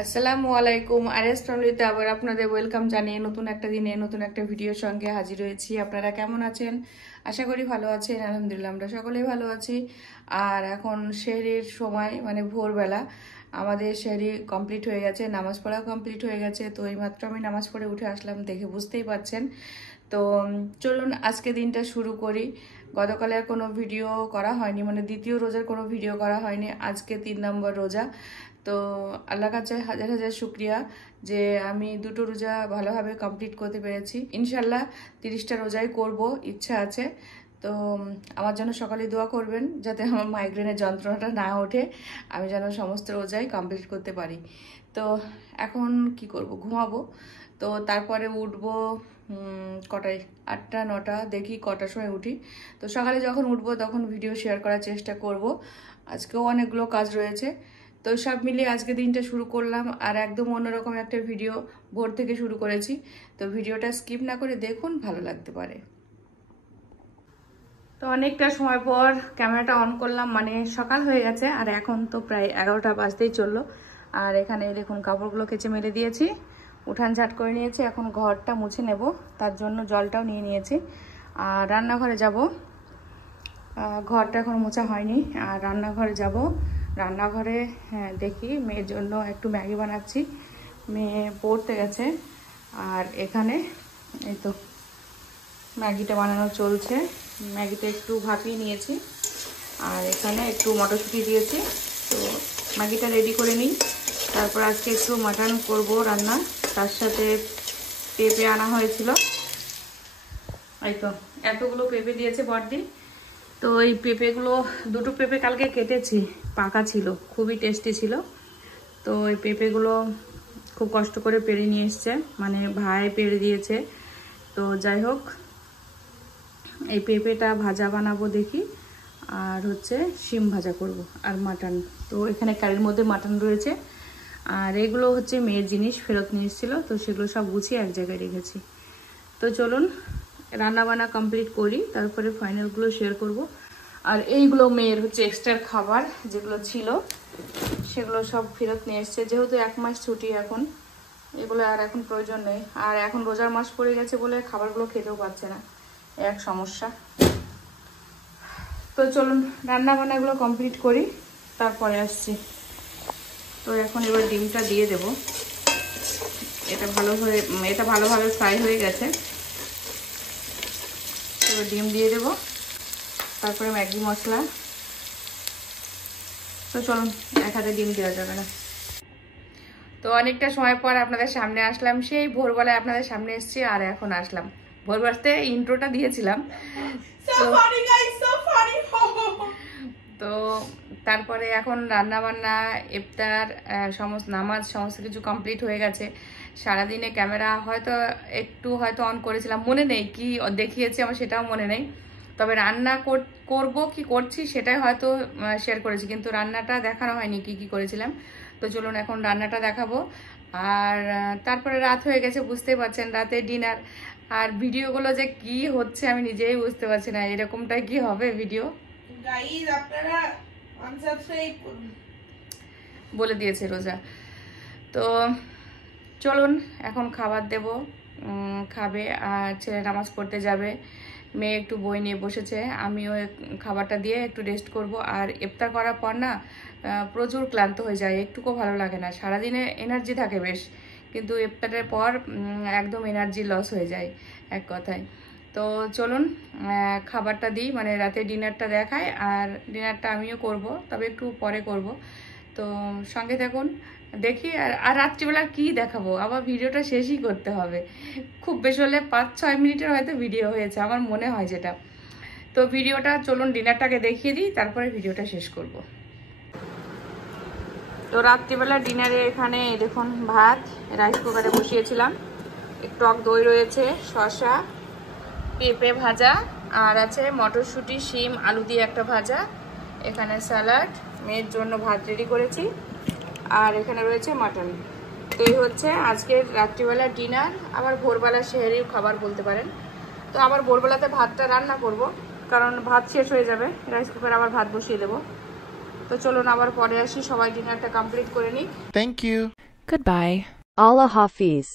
আসসালামু আলাইকুম। আরএস ফ্যামিলিতে আবার আপনাদের ওয়েলকাম জানিয়ে নতুন একটা দিনে নতুন একটা ভিডিওর সঙ্গে হাজির হয়েছি। আপনারা কেমন আছেন? আশা করি ভালো আছেন। আলহামদুলিল্লাহ আমরা সকলেই ভালো আছি। আর এখন সেহরির সময়, মানে ভোরবেলা আমাদের সেহরি কমপ্লিট হয়ে গেছে, নামাজ পড়া কমপ্লিট হয়ে গেছে। তো এইমাত্র আমি নামাজ পড়ে উঠে আসলাম, দেখে বুঝতেই পারছেন। তো চলুন আজকে দিনটা শুরু করি। গতকালে আর কোনো ভিডিও করা হয়নি, মানে দ্বিতীয় রোজার কোনো ভিডিও করা হয়নি। আজকে 3 নম্বর রোজা। তো আল্লাহর কাছে হাজার হাজার শুক্রিয়া যে আমি দুটো রোজা ভালোভাবে কমপ্লিট করতে পেরেছি। ইনশাল্লাহ 30টা রোজাই করব, ইচ্ছা আছে। তো আমার জন্য সকালে দোয়া করবেন যাতে আমার মাইগ্রেনের যন্ত্রণাটা না ওঠে, আমি যেন সমস্ত রোজাই কমপ্লিট করতে পারি। তো এখন কি করব, ঘুমাবো। তো তারপরে উঠবো কটায়, 8টা 9টা, দেখি কটার সময় উঠি। তো সকালে যখন উঠবো তখন ভিডিও শেয়ার করার চেষ্টা করব। আজকেও অনেকগুলো কাজ রয়েছে। তো সব মিলিয়ে আজকে দিনটা শুরু করলাম, আর একদম অন্যরকম একটা ভিডিও ভোর থেকে শুরু করেছি। তো ভিডিওটা স্কিপ না করে দেখুন, ভালো লাগতে পারে। তো অনেকটা সময় পর ক্যামেরাটা অন করলাম, মানে সকাল হয়ে গেছে আর এখন তো প্রায় 11টা বাজতেই চললো। আর এখানে দেখুন কাপড়গুলো কেচে মেলে দিয়েছি, উঠান ঝাট করে নিয়েছি। এখন ঘরটা মুছে নেব, তার জন্য জলটাও নিয়ে নিয়েছি। আর রান্নাঘরে যাব, ঘরটা এখন মোছা হয়নি। আর রান্নাঘরে যাব, রান্নাঘরে দেখি মেয়ের জন্য একটু ম্যাগি বানাচ্ছি। মেয়ে পড়তে গেছে। আর এখানে এই তো ম্যাগিটা বানানো চলছে। ম্যাগিটা একটু ভাপিয়ে নিয়েছি, আর এখানে একটু মটরশুঁটি দিয়েছি। তো ম্যাগিটা রেডি করে নিই, তারপর আজকে একটু মাটন করব রান্না। তার সাথে পেঁপে আনা হয়েছিল, এই তো এতগুলো পেঁপে দিয়েছে বড়দি। তো এই পেঁপেগুলো, দুটো পেঁপে কালকে কেটেছি, পাকা ছিল, খুবই টেস্টি ছিল। তো এই পেঁপেগুলো খুব কষ্ট করে পেড়ে নিয়ে এসছে, মানে ভাই পেড়ে দিয়েছে। তো যাই হোক, এই পেঁপেটা ভাজা বানাবো দেখি, আর হচ্ছে শিম ভাজা করব, আর মাটন। তো এখানে কারির মধ্যে মাটন রয়েছে। আর এগুলো হচ্ছে মেয়ের জিনিস, ফেরত নিয়ে এসেছিলো, তো সেগুলো সব গুছিয়ে এক জায়গায় রেখেছি। তো চলুন রান্না বান্না কমপ্লিট করি, তারপরে ফাইনালগুলো শেয়ার করব। আর এইগুলো মেয়ের হচ্ছে এক্সট্রা খাবার যেগুলো ছিল, সেগুলো সব ফেরত নিয়ে এসছে। যেহেতু 1 মাস ছুটি এখন, এগুলো আর এখন প্রয়োজন নেই। আর এখন রোজার মাস পড়ে গেছে বলে খাবারগুলো খেতেও পারছে না, এক সমস্যা। তো চলুন রান্না বান্নাগুলো কমপ্লিট করি, তারপরে আসছি। তো এখন এবার ডিমটা দিয়ে দেব। এটা ভালোভাবে ফ্রাই হয়ে গেছে। এবার ডিম দিয়ে দেব, তারপরে ম্যাগি মশলা। তো চলুন, এক হাতে ডিম দেওয়া যাবে না। তো অনেকটা সময় পর আপনাদের সামনে আসলাম, সেই ভোরবেলায় আপনাদের সামনে এসেছি। আর এখন আসলাম ভোরবেলাতে ইন্ট্রোটা দিয়েছিলাম। তো তারপরে এখন রান্না বান্না, ইফতার, সমস্ত নামাজ, সমস্ত কিছু কমপ্লিট হয়ে গেছে। সারাদিনে ক্যামেরা হয়তো অন করেছিলাম, মনে নেই কি দেখিয়েছি আমার, সেটাও মনে নেই। তবে রান্না করব কি করছি সেটাই হয়তো শেয়ার করেছি, কিন্তু রান্নাটা দেখানো হয়নি কি কি করেছিলাম। তো চলুন এখন রান্নাটা দেখাবো। আর তারপরে রাত হয়ে গেছে, বুঝতেই পারছেন, রাতে ডিনার। আর ভিডিওগুলো যে কি হচ্ছে আমি নিজেই বুঝতে পারছি না, এরকমটাই কি হবে ভিডিও। গাইস আপনারা আনসাবস্ক্রাইব করুন, বলে দিয়েছে রোজা। তো চলুন এখন খাবার দেব, খাবে। আর ছেলে নামাজ পড়তে যাবে, মেয়ে একটু বই নিয়ে বসেছে, আমিও খাবারটা দিয়ে একটু রেস্ট করব। আর ইফতার করার পর না প্রচুর ক্লান্ত হয়ে যায়, একটুকুও ভালো লাগে না। সারাদিনে এনার্জি থাকে বেশ, কিন্তু ইফতারের পর একদম এনার্জি লস হয়ে যায় এক কথায়। তো চলুন খাবারটা দিই, মানে রাতে ডিনারটা দেখায়। আর ডিনারটা আমিও করব, তবে একটু পরে করব। তো সঙ্গে থাকুন, দেখি। আর রাত্রিবেলা কি দেখাবো, আবার ভিডিওটা শেষই করতে হবে। খুব বেশি হলে 5-6 মিনিটের হয়তো ভিডিও হয়েছে আমার মনে হয় যেটা। তো ভিডিওটা চলুন ডিনারটাকে দেখিয়ে দিই, তারপরে ভিডিওটা শেষ করব। তো রাত্রিবেলা ডিনারে এখানে দেখুন ভাত রাইস কুকারে বসিয়েছিলাম, একটু টক দই রয়েছে, শসা, পেঁপে ভাজা, আর আছে মটরশুঁটি, শিম, আলু দিয়ে একটা ভাজা। এখানে স্যালাড, মেয়ের জন্য ভাত রেডি করেছি। আর এখানে রয়েছে মাটন। তো এই হচ্ছে আজকের রাত্রিবেলা ডিনার, আবার ভোরবেলা সেহরির খাবার বলতে পারেন। তো আবার ভোরবেলাতে ভাতটা রান্না করব, কারণ ভাত শেষ হয়ে যাবে, রাইস কুকারে আবার ভাত বসিয়ে দেবো। তো চলুন আবার পরে আসি, সবাই ডিনারটা কমপ্লিট করে নিই। Thank you. Goodbye. Allah Hafiz.